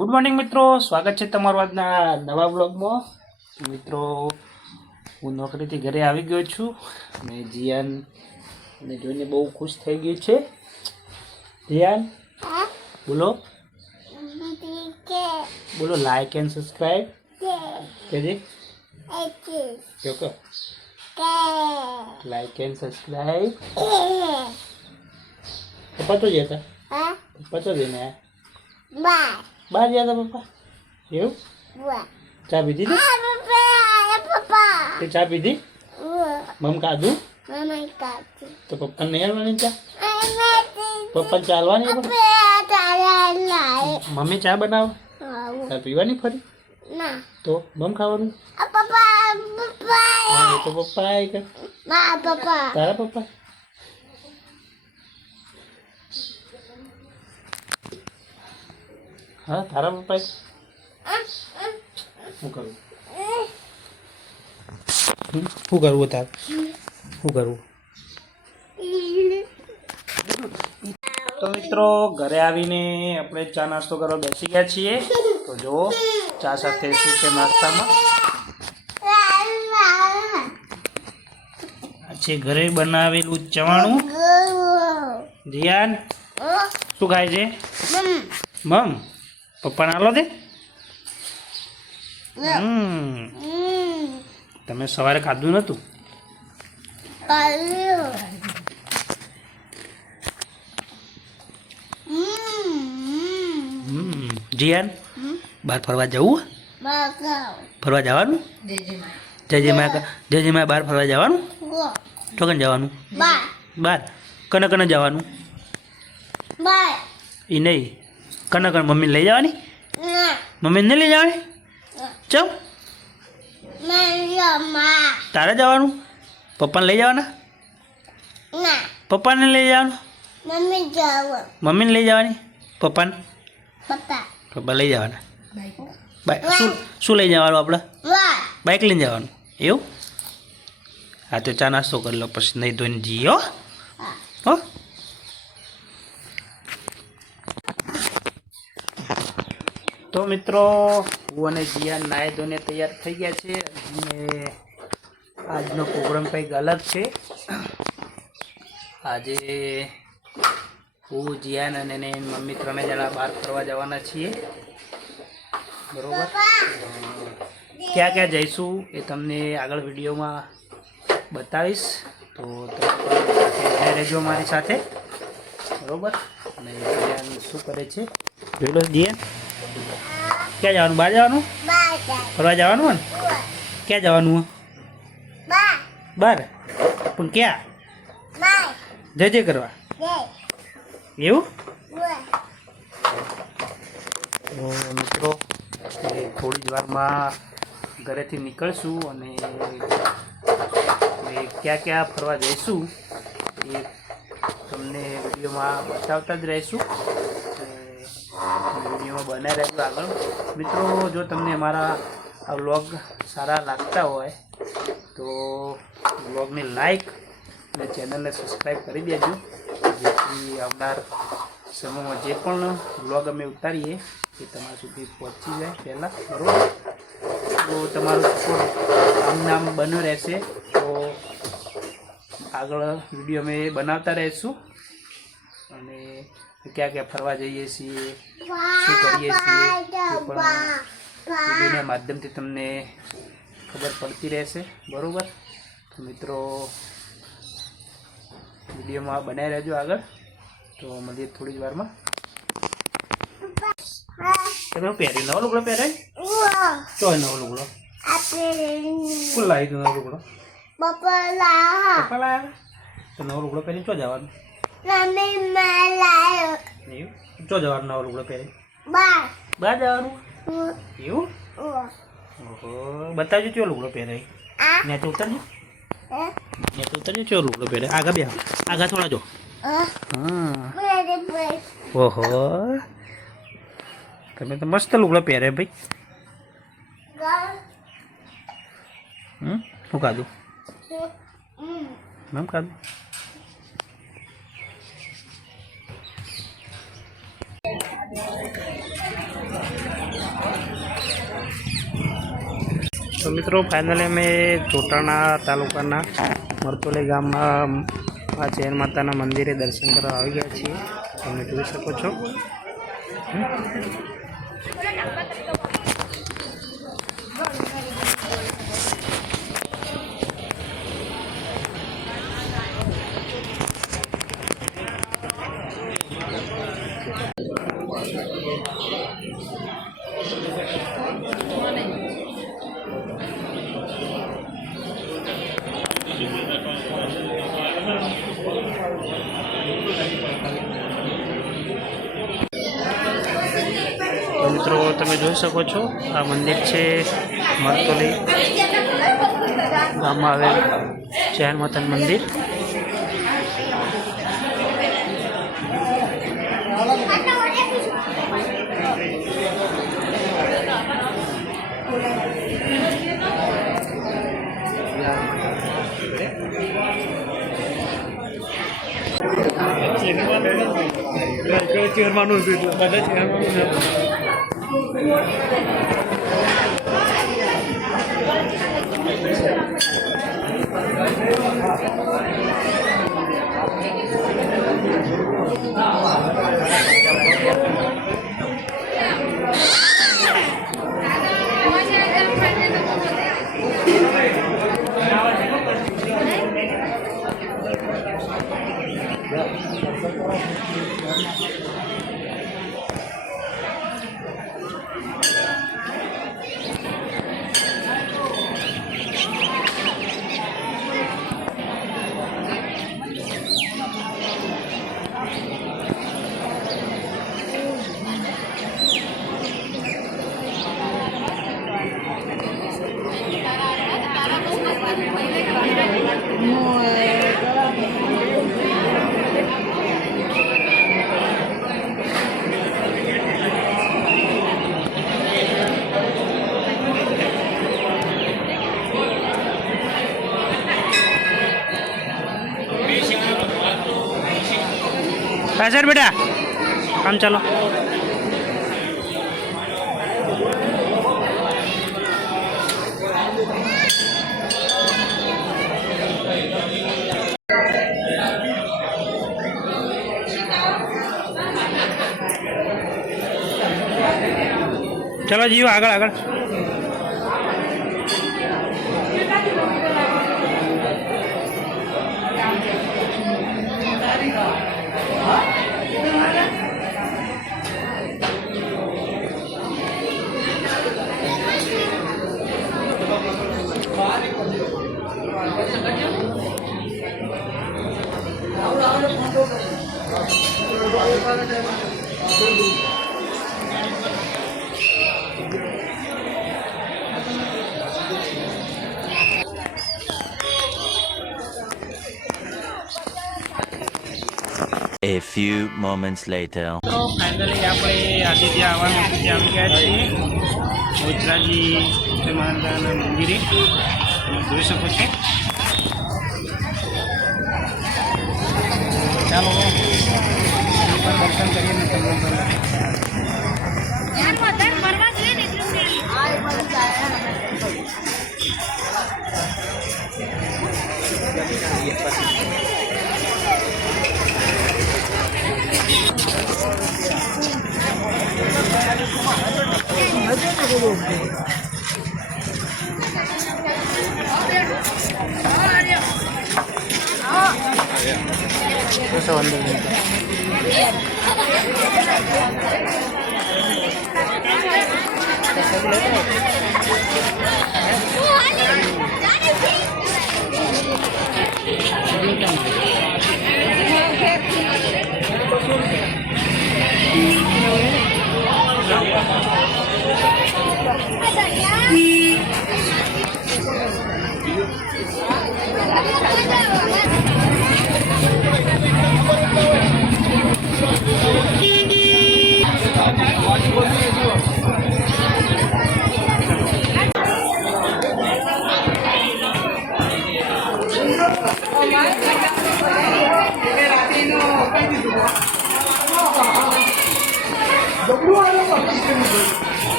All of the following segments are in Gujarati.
ગુડ મોર્નિંગ મિત્રો, સ્વાગત છે તમારું આજના નવા બ્લોગમાં. મિત્રો, હું નોકરીથી ઘરે આવી ગયો છું અને જીયાનને જોઈને બહુ ખુશ થઈ ગયું છે. જીયાન બોલો બોલો લાઈક એન્ડ સબસ્ક્રાઈબ કેજે કે લાઈક એન્ડ સબસ્ક્રાઈબ. પપ્પા તો ગયા હતા, પપ્પા તો જઈને બહાર ગયા હતા પપ્પા. એવું ચા પીધી ને? તે ચા પીધી? મમ ખાધું તો પપ્પાને નહીં આવવાની ચા? પપ્પાને ચાલવાની? મમ્મી ચા બનાવે ચા પીવાની ફરી? તો મમ ખાવાનું? તો પપ્પા આવી ગયા. તારા પપ્પા હા તારા પપ્પા શું કરવું? શું કરવું તાર? શું કરવું? તો મિત્રો, ઘરે આવીને આપણે ચા નાસ્તો કરવા બેસી ગયા છીએ. તો જુઓ ચા સાથે શું છે નાસ્તામાં. આ છે ઘરે બનાવેલું ચવાણું. જીયાન શું ખાય છે? મમ પપ્પાને આલો દે. તમે સવારે ખાધું નતું? જીયાન બહાર ફરવા જવું? ફરવા જવાનું? જય માં બહાર ફરવા જવાનું? તો કને જવાનું? બહાર કને કને જવાનું? એ નહીં કને કને મમ્મીને લઈ જવાની? મમ્મીને નહીં લઈ જવાની? ચમ તારે જવાનું? પપ્પાને લઈ જવાના? પપ્પાને લઈ જવાનું? મમ્મીને લઈ જવાની? પપ્પાને? પપ્પા લઈ જવાના? શું લઈ જવાનું આપણે? બાઇક લઈને જવાનું? એવું? હા તો ચા નાસ્તો કરી લો પછી નહીં ધોઈને જઈએ. હો તો મિત્રો, હું અને જીયાન નાહી ધોઈને તૈયાર થઈ ગયા છે અને આજનો પ્રોગ્રામ કંઈક અલગ છે. આજે હું જીયાન અને એની મમ્મી ત્રણે જણા બહાર ફરવા જવાના છીએ. બરોબર, ક્યાં ક્યાં જઈશું એ તમને આગળ વિડીયોમાં બતાવીશ. તો તમે રહેજો મારી સાથે. બરોબર, અને જીયાન શું કરે છે જોઈ લો. જીયાન ક્યાં જવાનું? બહાર જવાનું? ફરવા જવાનું હોય ને? ક્યાં જવાનું? બહાર પણ ક્યાં? જજે કરવા? એવું? મિત્રો, થોડી જ વારમાં ઘરેથી નીકળશું અને ક્યાં ક્યાં ફરવા જઈશું એ તમને વિડીયોમાં બતાવતા જ રહીશું. વિડીયોમાં બનાવી રહેજો આગળ. મિત્રો, જો તમને અમારા આ વ્લોગ સારા લાગતા હોય તો વ્લોગને લાઈક અને ચેનલને સબસ્ક્રાઈબ કરી દેજો, જેથી આવનાર સમયમાં જે પણ વ્લોગ અમે ઉતારીએ એ તમારા સુધી પહોંચી જાય પહેલાં. બરાબર, તો તમારું સપોર્ટ આમ બન્યો રહેશે તો આગળ વિડીયો અમે બનાવતા રહીશું અને ક્યાં ક્યાં ફરવા જઈએ છીએ, શું કરીએ છીએ એ પણ વિડીયોના માધ્યમથી તમને ખબર પડતી રહેશે. બરાબર, તો મિત્રો વિડીયોમાં બનાવી રહેજો આગળ. તો મળીએ થોડી જ વારમાં. તમે પહેર્યું નવો લુગડો પહેરાય? ચો નવો લુગડો કોણ લાવી તું? નવો લુગડો પપ્પા લાયા? તો નવો લુગડો પહેરીને ચો જવાનું? ચો જવાનું નવો લુગડો પહેરી? બહાર જવાનું? એવું? ઓહો, બતાવજો ચો લુગડો પહેરાય. ત્યાં તો ઉતરજો, ત્યાં તો ઉતરજો ચો લુગડો પહેરાય. આગળ બે આગળ થોડા જો. હા, ઓહો, તમે તો મસ્ત લુગડો પહેરે ભાઈ. શું ખાધું? મેમ ખાધું? તો મિત્રો ફાઇનલી અમે જોટાણા તાલુકાના મરતોલી ગામમાં આ જૈન માતાના મંદિરે દર્શન કરવા આવી ગયા છીએ. તમે જોઈ શકો છો. તો મિત્રો તમે જોઈ શકો છો આ મંદિર છે મરતોલી ગામમાં આવેલ જૈન માતાનું મંદિર. ચેરમાનું બધા ચેરમાનું सर बेटा हम चलो. चलो जीव आग आग A few moments later. तो फाइनली આપણે આદિત્ય આવવાનું આવી ગયા છીએ બહુચરાજી માતાના મંદિરે. તમે જોઈ શકો છો. ચાલો દર્શન કરીએ eso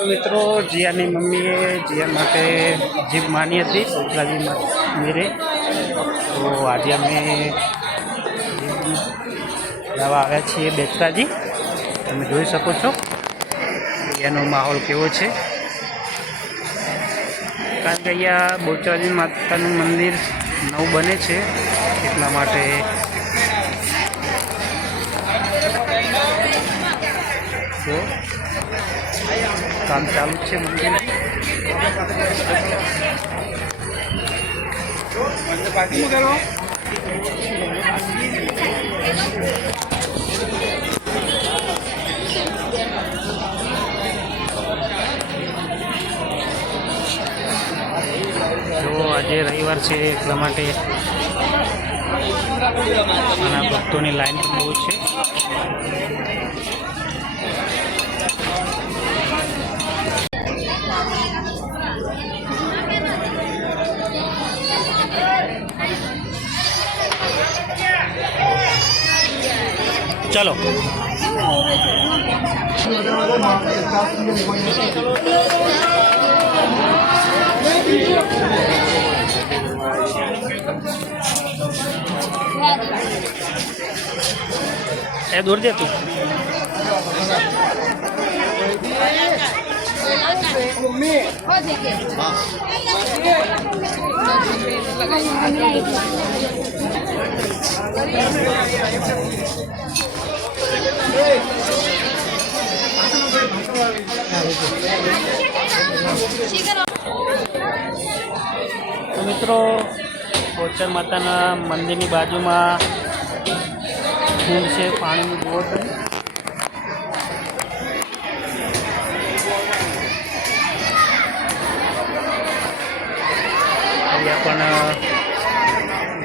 તો મિત્રો જીયાની મમ્મીએ જીયા માટે જીભ માની હતી શીતલાજી મંદિરે, તો આજે અમે લાવવા આવ્યા છીએ બેચરાજી. તમે જોઈ શકો છો એનો માહોલ કેવો છે, કારણ કે અહીંયા બોચરાજી માતાનું મંદિર નવું બને છે એટલા માટે તો કામ ચાલુ છે મંદિર. તો આજે રવિવાર છે એટલા માટે આના ભક્તોની લાઈન પણ બહુ છે. चलो ए दूर दे तू तो मित्रों बोचर माता मंदिर की बाजू में कूंड से पानी में जुओ तो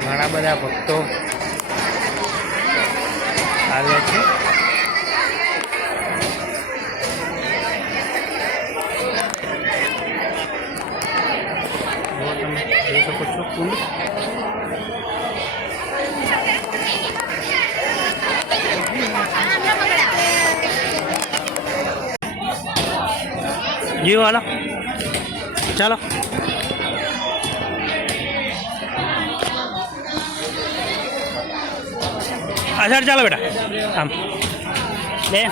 घना बधा भक्तों આવ્યા છે. તમે જોઈ શકો છો કુંડ. જીવ હાલો ચાલો. अच्छा चलो बेटा हम ले